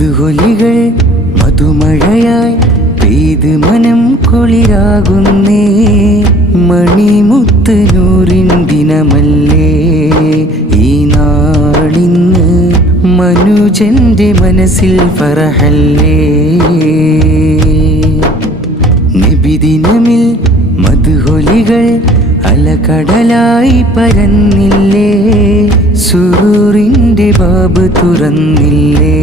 മധുഹൊലികൾ മധുമഴയായി പെയ്ത് മനം കുളിരാകുന്നേ. മണിമുത്ത് നൂറിൻ ദിനമല്ലേ ഈ നാളിന്ന്, മനുജന്റെ മനസ്സിൽ ഫറഹല്ലേ. നബിദിനമിൽ മധുഹൊലികൾ അലകടലായി പരന്നില്ലേ. സുറൂറിന്റെ ബാബ് തുറന്നില്ലേ.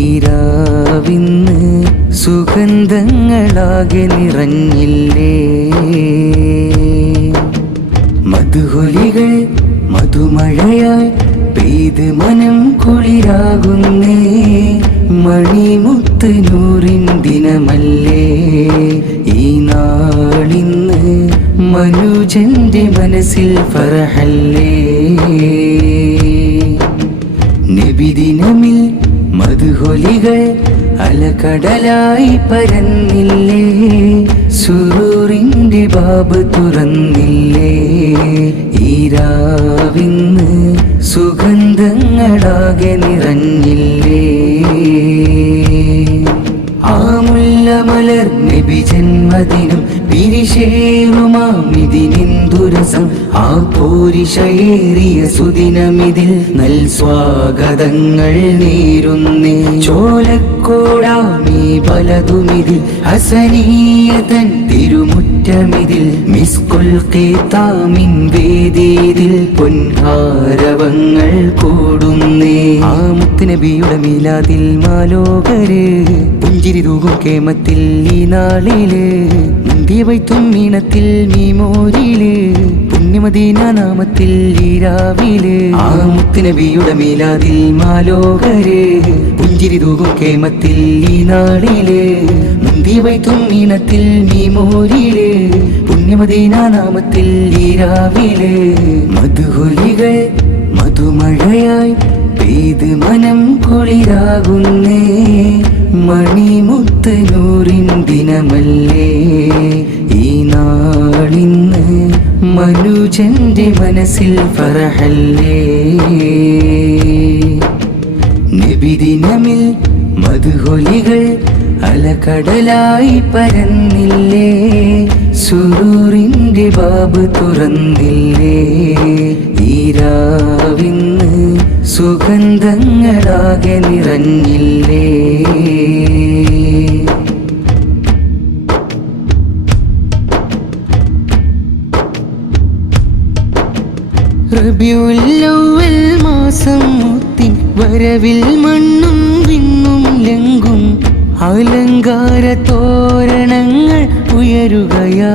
ഈരാവിന്ന് സുഗന്ധങ്ങളാകെ നിറഞ്ഞില്ലേ. മധുഹൊലികൾ മധുമഴയായി പെയ്ത് മനം കുളിരാകുന്നേ. മണിമുത്ത് നൂറിൻ ദിനമല്ലേ ഈ നാളിന്ന്, മനുജന്റെ മനസ്സിൽ ഫറഹല്ലേ. നബിദിനമിൽ മധുഹൊലികൾ അലകടലായി പരന്നില്ലേ. സുറൂറിന്റെ ബാബ് തുറന്നില്ലേ. ഈരാവിന്ന് സുഗന്ധങ്ങളാകെ നിറഞ്ഞില്ലേ. ആ മുല്ലമലർ നബി ജന്മദിനം പിരിശേറുമാമിതിനെന്തുരസം. ആ പോരിശയേറിയ സുദിനമിതിൽ നൽ സ്വാഗതങ്ങൾ നേരുന്നേ. ചോലക്കോടാമീ പലതുമിതിൽ ഹസനീയതൻ തിരുമുറ്റമിതിൽ. മിസ്കുൽ ഖിതാമിൻ വേദിയിൽ പൊൻഹാരവങ്ങൾ കൂടുന്നേ. ആ മുത്തുനബിയുടെ മീലാദിൽ മാലോകര് പുഞ്ചിരി തൂകും കേമത്തിൽ ഈ നാളില്. മുന്തിയ വൈത്തും മീണത്തിൽ മീമോരിയില് പുണ്യമദീന നാമത്തിൽ ഈ രാവില്. ആ മുത്തുനബിയുടെ മീലാദിൽ മാലോകര് പുഞ്ചിരി തൂകും കേമത്തിൽ ഈ നാളില്. മുന്തിയ വൈത്തും മീണത്തിൽ മീമോരിയില് പുണ്യമദീന നാമത്തിൽ ഈ രാവില്. മധുഹൊലികൾ മധുമഴയായി പെയ്ത് മനം കുളിരാകുന്നേ. മണിമുത്ത് നൂറിൻ ദിനമല്ലേ ഈ നാളിന്ന്, മനുജന്റെ മനസ്സിൽ ഫറഹല്ലേ. നബിദിനമിൽ മധുഹൊലികൾ അലകടലായി പരന്നില്ലേ. സുറൂറിന്റെ ബാബ് തുറന്നില്ലേ. ഈരാവിന്ന് സുഗന്ധങ്ങളാകെ നിറഞ്ഞില്ലേ. റബീഉൽ അവ്വൽ മാസം മുത്തിൻ വരവിൽ മണ്ണും വിണ്ണും ലംഘും അലങ്കാര തോരണങ്ങൾ ഉയരുകയായി.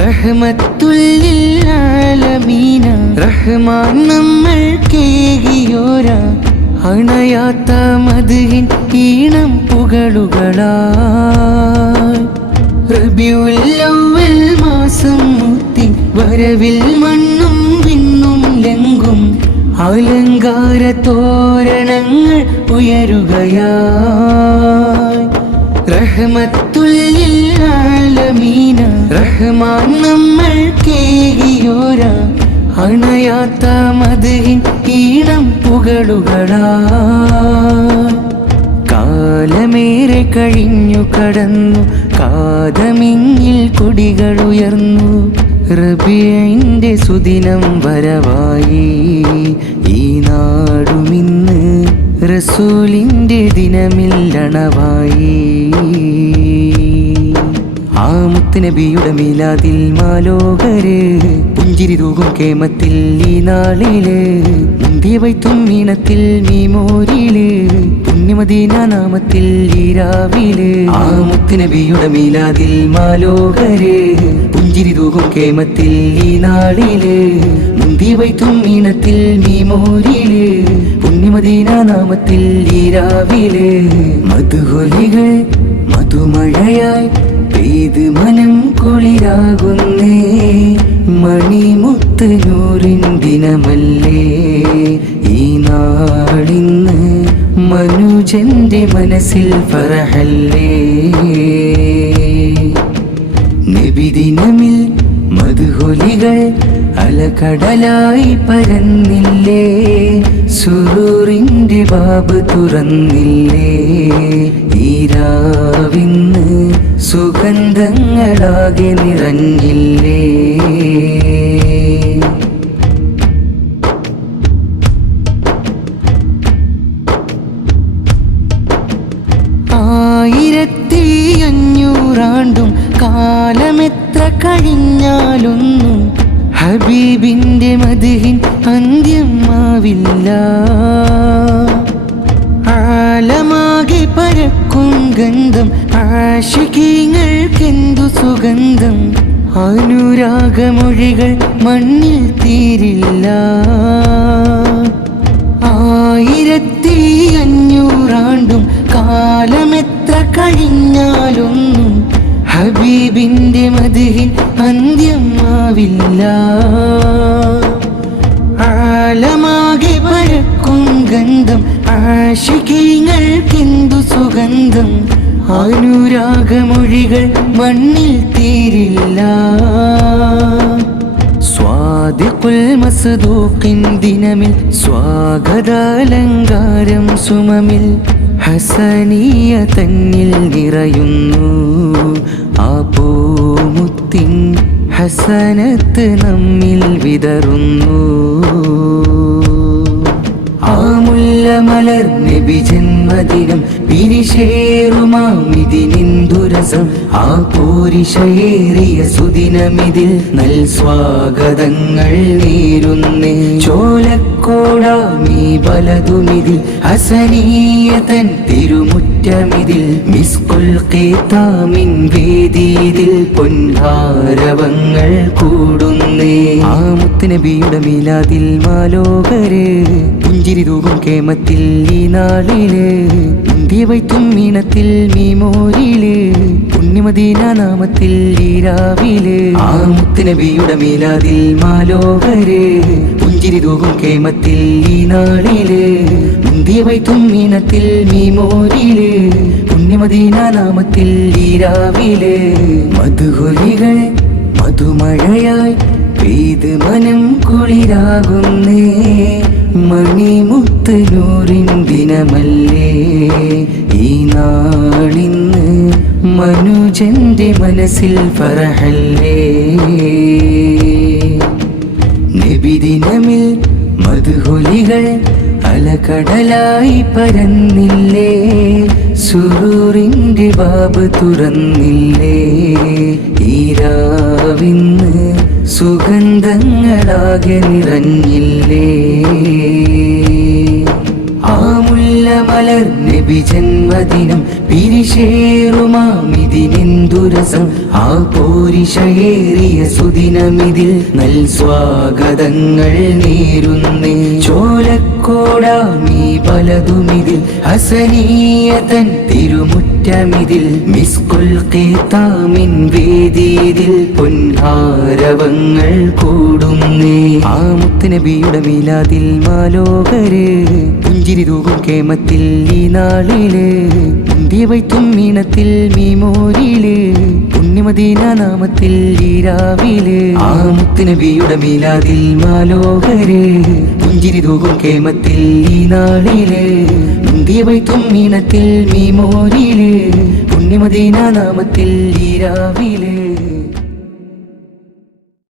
റഹ്മത്തുൽ ലിൽ ആലമീന റഹ്മാൻ നമ്മൾ കേകിയോരാ അണയാത്ത മദ്ഹിൻ ഈണം പുകളുകളായി. റബീഉൽ അവ്വൽ മാസം മുത്തിൻ വരവിൽ മണ്ണും വിണ്ണും ലംഘും അലങ്കാര തോരണങ്ങൾ ഉയരുകയായി. റഹ്മത്തുൽ ലിൽ ആലമീന റഹ്മാൻ നമ്മൾ കേകിയോരാ അണയാത്ത മദ്ഹിൻ ഈണം പുകളുകളായി. കാലമേറെ കഴിഞ്ഞു കടന്നു കാതമിങ്ങിൽ കൊടികളുയർന്നു. റബീഇന്റെ സുദിനം വരവായി ഈ നാടുമിന്ന്, റസൂലിന്റെ ദിനമിൽ അണവായി. ആ മുത്തുനബിയുടെ മീലാദിൽ മാലോകര് പുഞ്ചിരി തൂകും കേമത്തിൽ ഈ നാളില്. മുന്തിയ വൈത്തും മീണത്തിൽ മീമോരിയില് പുണ്യമദീന നാമത്തിൽ ഈ രാവില്. ആ മുത്തുനബിയുടെ മീലാദിൽ മാലോകര് പുഞ്ചിരി തൂകും കേമത്തിൽ ഈ നാളില്. മുന്തിയ വൈത്തും മീണത്തിൽ മീമോരിയില് പുണ്യമദീന നാമത്തിൽ ഈ രാവില്. മധുഹൊലികൾ മധുമഴയായി പെയ്ത് മനം കുളിരാകുന്നേ. മണിമുത്ത് നൂറിൻ ദിനമല്ലേ ഈ നാളിന്ന്, മനുജന്റെ മനസ്സിൽ ഫറഹല്ലേ. നബിദിനമിൽ മധുഹൊലികൾ അലകടലായി പരന്നില്ലേ. സുറൂറിൻ്റെ ബാബ് തുറന്നില്ലേ ഈ രാവിന്ന് സുഗന്ധങ്ങളാകെ നിറഞ്ഞില്ലേ ആയിരത്തി 500 കാലമെത്ര കഴിഞ്ഞാലൊന്നും ഹബീബിൻ്റെ മദ്ഹിൻ അന്ത്യമാവില്ല ആലമാകെ പരക്കും ഗന്ധം ആശികീങ്ങൾക്കെന്തു സുഗന്ധം അനുരാഗമൊഴികൾ മണ്ണിൽ തീരില്ല 1500 കാലമെത്ര കഴിഞ്ഞാലൊന്നും ഹബീബിൻ്റെ മദ്ഹിൻ അന്ത്യമാവില്ല ആലമാകെ പരക്കും ഗന്ധം ആശികീങ്ങൾക്കെന്തു സുഗന്ധം അനുരാഗമൊഴികൾ മണ്ണിൽ തീരില്ല സ്വാദിഖുൽ മസ്ദൂഖിൻ ദിനമിൽ സ്വാഗതാലങ്കാരം സുമമിൽ ഹസനിയ തന്നിൽ നിറയുന്നു ആ പൂമുത്തിൻ ഹസനത്ത് നമ്മിൽ വിതറുന്നു ആ മുല്ലമലർ നബി ജന്മദിനം പിരിശേറുമാമിതിനെന്തുരസം ആ പോരിശയേറിയ സുദിനമിതിൽ നൽ സ്വാഗതങ്ങൾ നേരുന്നേ ചോലക്കോടാമീ ബലതുമിതിൽ ഹസനീയതൻ തിരുമുറ്റമിതിൽ മിസ്കുൽ ഖീതാമിൻ വേദിയിൽ പൊൻഹാരവങ്ങൾ കൂടുന്നേ ആ മുത്തുനബിയുടെ മീലാദിൽ മാലോകര് പുഞ്ചിരി തൂകും കേമത്തിൽ ഈ നാളില് ഇന്ത്യ വൈത്തും മീനത്തിൽ മീമോരില് പുണ്യമദീന നാമത്തിൽ ഈ രാവില് ആ മുത്തുനബിയുടെ മീലാദിൽ മാലോകര് പുഞ്ചിരി തൂകും കേമത്തിൽ ഈ നാളില് ഇന്ത്യ വൈത്തും മീനത്തിൽ മീമോരില് പുണ്യമദീന നാമത്തിൽ ഈ രാവില് മധുഹൊലികൾ മധുമഴയായി പെയ്ത് മനം കുളിരാകുന്നേ മണിമുത്ത് നൂറിൻ ദിനമല്ലേ ഈ നാളിന്ന് മനുജന്റെ മനസ്സിൽ ഫറഹല്ലേ നബിദിനമിൽ മധുഹൊലികൾ അലകടലായി പരന്നില്ലേ സുറൂറിൻ്റെ ബാബ് തുറന്നില്ലേ ഈ രാവിന്ന് സുഗന്ധങ്ങളാകെ നിറഞ്ഞില്ലേ ആ മുല്ലമലർ നബി ജന്മദിനം പിരിശേറുമാമിതിനെന്തുരസം ആ പോരിശയേറിയ സുദിനമിതിൽ നൽ സ്വാഗതങ്ങൾ നേരുന്നേ ചോലക്കോടാമീ പലതുമിതിൽ ഹസനീയതൻ തിരുമുറ്റമിതിൽ മിസ്കുൽ ഖീതാമിൻ വേദിയിൽ പൊൻഹാരവങ്ങൾ കൂടുന്നേ ആ മുത്തുനബിയുടെ മീലാദിൽ മാലോകര് പുഞ്ചിരി തൂകും കേമത്തിൽ ഈ നാളില് ഇന്ത്യ വൈത്തും മീനത്തിൽ മീമോരില് പുണ്യമദീന നാമത്തിൽ ഈ രാവില് ആ മുത്തുനബിയുടെ മീലാദിൽ മാലോകര് പുഞ്ചിരി തൂകും കേമത്തിൽ ഈ നാളില് ഇന്ത്യ വൈത്തും മീനത്തിൽ മീമോരില് പുണ്യമദീന നാമത്തിൽ ഈ രാവില്